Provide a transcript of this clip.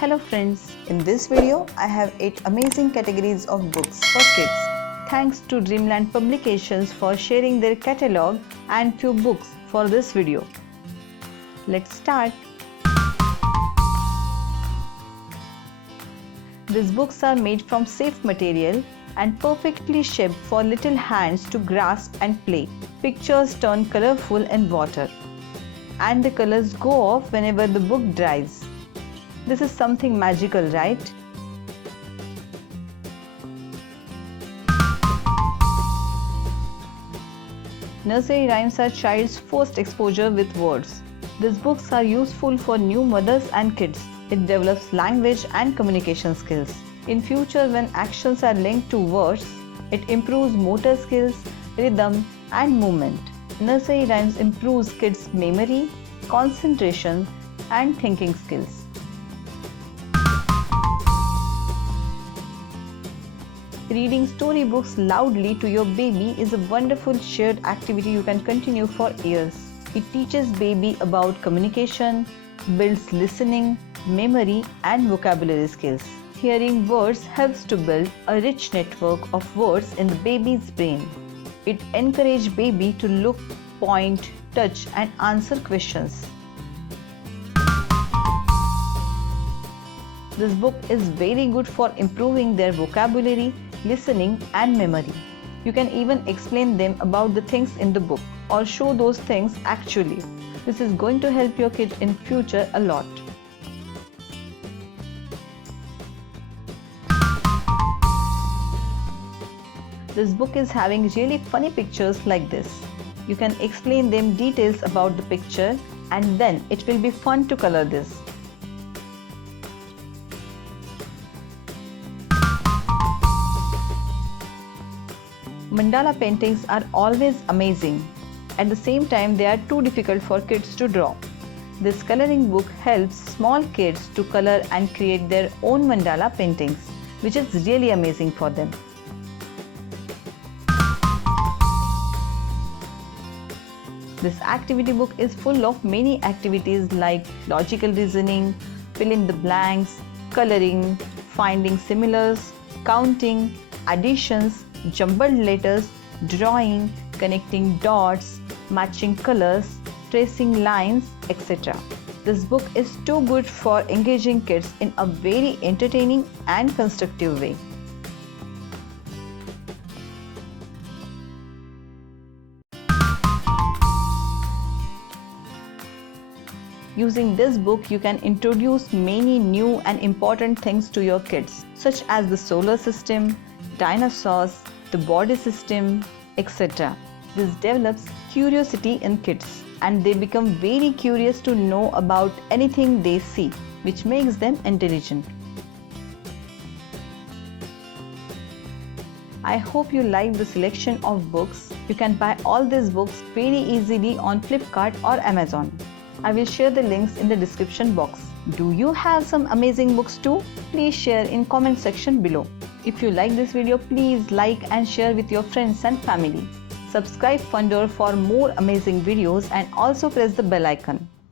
Hello friends, in this video I have 8 amazing categories of books for kids. Thanks to Dreamland Publications for sharing their catalog and few books for this video. Let's start. These books are made from safe material and perfectly shaped for little hands to grasp and play. Pictures turn colorful in water and the colors go off whenever the book dries. This is something magical, right? Nursery rhymes are child's first exposure with words. These books are useful for new mothers and kids. It develops language and communication skills. In future, when actions are linked to words, it improves motor skills, rhythm, and movement. Nursery rhymes improves kids' memory, concentration, and thinking skills. Reading storybooks loudly to your baby is a wonderful shared activity you can continue for years. It teaches baby about communication, builds listening, memory, and vocabulary skills. Hearing words helps to build a rich network of words in the baby's brain. It encourages baby to look, point, touch, and answer questions. This book is very good for improving their vocabulary, listening, and memory. You can even explain them about the things in the book or show those things actually. This is going to help your kid in future a lot. This book is having really funny pictures like this. You can explain them details about the picture and then it will be fun to color this. Mandala paintings are always amazing. At the same time, they are too difficult for kids to draw. This coloring book helps small kids to color and create their own mandala paintings, which is really amazing for them. This activity book is full of many activities like logical reasoning, fill in the blanks, coloring, finding similars, counting, additions, jumbled letters, drawing, connecting dots, matching colors, tracing lines, etc. This book is too good for engaging kids in a very entertaining and constructive way. Using this book, you can introduce many new and important things to your kids, such as the solar system, dinosaurs, the body system, etc. This develops curiosity in kids and they become very curious to know about anything they see, which makes them intelligent. I hope you like the selection of books. You can buy all these books very easily on Flipkart or Amazon. I will share the links in the description box. Do you have some amazing books too? Please share in comment section below. If you like this video, please like and share with your friends and family. Subscribe Fundor for more amazing videos and also press the bell icon.